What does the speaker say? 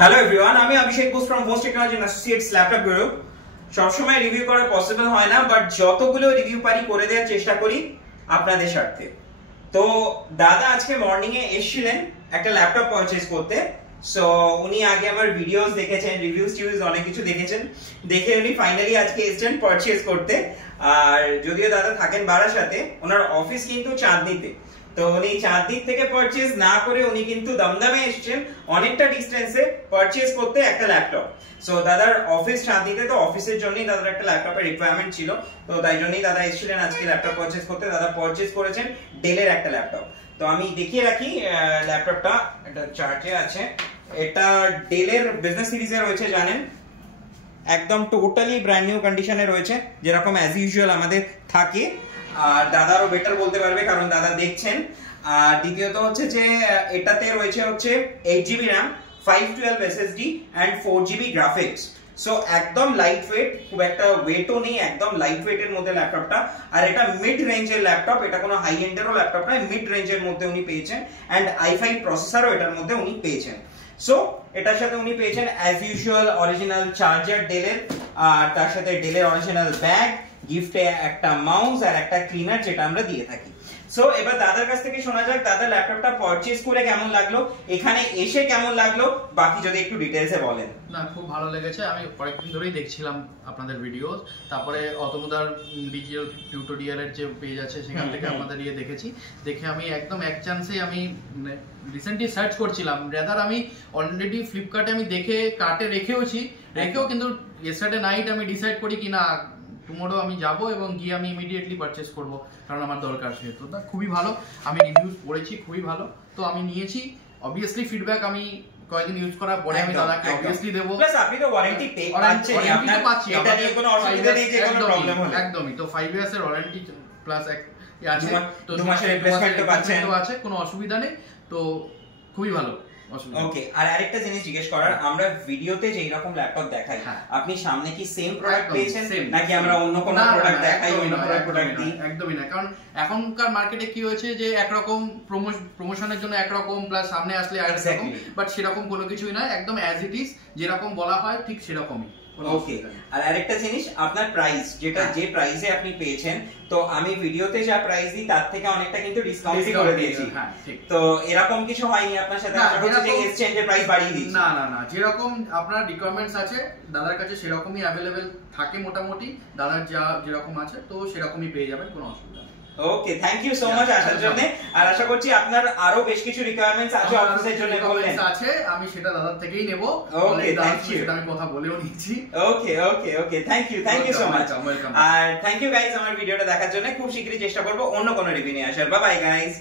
Hello everyone, আমি Abhishek Ghosh from Ghosh technology and associates laptop group. সবসময় review করা পসিবল হয় না, বাট যতগুলো রিভিউ পারি করে দেওয়ার চেষ্টা করি আপনাদের স্বার্থে। তো দাদা আজকে মর্নিং এ এসেছিলেন একটা ল্যাপটপ পারচেজ করতে। সো উনি আগে আমার ভিডিওস দেখেছেন, রিভিউজ অনেক কিছু দেখেছেন, দেখে উনি ফাইনালি আজকে এসেছেন পারচেজ করতে। আর যদিও দাদা থাকেন বারাসাতে, ওনার অফিস কিন্তু চাঁদনীতে। তো উনি চাঁদনীর থেকে পারচেজ না করে উনি কিন্তু দমদমে এসেছেন অনেকটা ডিস্টেন্সে পারচেজ করতে একটা ল্যাপটপ। সো দাদার অফিস চাঁদনীতে, তো অফিসের জন্যই দাদার একটা ল্যাপটপের রিকোয়ারমেন্ট ছিল, তো তাই জন্যই দাদা এসেছিলেন আজকে ল্যাপটপ পারচেজ করতে। দাদা পারচেজ করেছেন ডেলের একটা ল্যাপটপ। তো আমি দেখিয়ে রাখি ল্যাপটপটা, এটা চার্জে আছে। এটা ডেলের বিজনেস সিরিজে রয়েছে, জানেন একদম টোটালি ব্র্যান্ড নিউ কন্ডিশনে রয়েছে, যেরকম অ্যাজ ইউজুয়াল আমাদের থাকে। আর দাদারও বেটার বলতে পারবে কারণ দাদা দেখছেন। আর দ্বিতীয়ত হচ্ছে যে এটাতে রয়েছে হচ্ছে 8GB RAM, 512 SSD and 4GB graphics. So একদম লাইট ওয়েট, খুব একটা ওয়েটও নেই, একদম লাইট ওয়েটের মধ্যে ল্যাপটপটা। আর এটা মিড রেঞ্জের ল্যাপটপ, এটা কোনো হাই এন্ডেরও ল্যাপটপ নয়, মিড রেঞ্জের মধ্যে উনি পেয়েছেন। অ্যান্ড i5 প্রসেসরও এটার মধ্যে উনি পেয়েছেন। সো এটার সাথে উনি পেয়েছেন অ্যাজ ইউজুয়াল অরিজিনাল চার্জার ডেলের, আর তার সাথে ডেলের অরিজিনাল ব্যাগ, গিফটে একটা মাউস আর একটা ক্লিনার, যেটা আমরা দিয়ে থাকি। সো এবার দাদার কাছ থেকে শোনা যাক দাদা ল্যাপটপটা পারচেজ করে কেমন লাগলো, এখানে এসে কেমন লাগলো, বাকি যদি একটু ডিটেইলসে বলেন। না, খুব ভালো লেগেছে। আমি কয়েকদিন ধরেই দেখছিলাম আপনাদের ভিডিও, তারপরে অতমুদার ডিজিটাল টিউটোরিয়ালের যে পেজ আছে সেখান থেকে আপনাদের দেখেছি। দেখে আমি একদম এক চান্সে আমি রিসেন্টলি সার্চ করছিলাম, রেদার আমি অলরেডি ফ্লিপকার্টে আমি দেখে কার্টে রেখেও কিন্তু ইয়েস্টারডে নাইট আমি ডিসাইড করি কি না টুমরো আমি যাব এবং গিয়ে আমি ইমিডিয়েটলি পারচেজ করব, কারণ আমার দরকার ছিল। তো খুবই ভালো, আমি রিভিউজ পড়েছি, খুবই ভালো। তো আমি নিয়েছি, অবভিয়াসলি ফিডব্যাক আমি কয়েকদিন ইউজ করার পরে আমি দাদাকে অবভিয়াসলি দেব। প্লাস আপনি তো ওয়ারেন্টি পাচ্ছেন, আপনার এটা নিয়ে কোনো অসুবিধা নেই যে কোনো প্রবলেম হলে। একদমই, তো 5 ইয়ার্স এর ওয়ারেন্টি প্লাস আছে, তো 2 মাসের রিপ্লেসমেন্টও পাচ্ছেন, তো আছে, কোনো অসুবিধা নেই। তো খুবই ভালো। ওকে, আর আরেকটা জিনিস জিজ্ঞেস করার, আমরা ভিডিওতে যেই রকম ল্যাপটপ দেখাই, আপনি সামনে কি সেম প্রোডাক্ট পেয়েছেন নাকি আমরা অন্য কোন প্রোডাক্ট দেখাই, অন্য প্রোডাক্ট দিই? একদমই না, কারণ এখনকার মার্কেটে কি হয়েছে যে একরকম প্রমোশনের জন্য একরকম, প্লাস সামনে আসলে আরেকরকম, বাট সেরকম কোনো কিছুই না, একদম অ্যাজ ইট ইজ যেরকম বলা হয় ঠিক সেরকমই। ওকে, আর আরেকটা জিনিস, আপনার প্রাইস যেটা যে প্রাইসে আপনি পেয়েছেন, তো আমি ভিডিওতে যা প্রাইস দিই তার থেকে অনেকটা কিন্তু ডিসকাউন্ট করে দিয়েছি। তো এরকম কিছু হয়নি আপনার সাথে যে এক্সচেঞ্জের প্রাইস বাড়িয়ে দিয়েছি? না না না, যেরকম আপনার রিকোয়ারমেন্টস আছে দাদার কাছে সেরকমই अवेलेबल থাকে মোটামুটি, দাদার যা যেরকম আছে তো সেরকমই পেয়ে যাবেন, কোনো অসুবিধা নেই। ওকে, থ্যাংক ইউ সো মাচ আসার জন্য। আর আশা করছি আপনার আরো বেশ কিছু রিকোয়ারমেন্টস আছে অফিসের জন্য, বললেন আছে, আমি সেটা দাদার থেকেই নেব। ওকে, থ্যাংক ইউ, সেটা আমি কথা বলেও নিয়েছি। Okay okay okay, thank you so much. আর থ্যাংক ইউ গাইস আমার ভিডিওটা দেখার জন্য। খুব শীঘ্রই চেষ্টা করব অন্য কোনো রিভিউ নিয়ে আসার। Bye bye guys.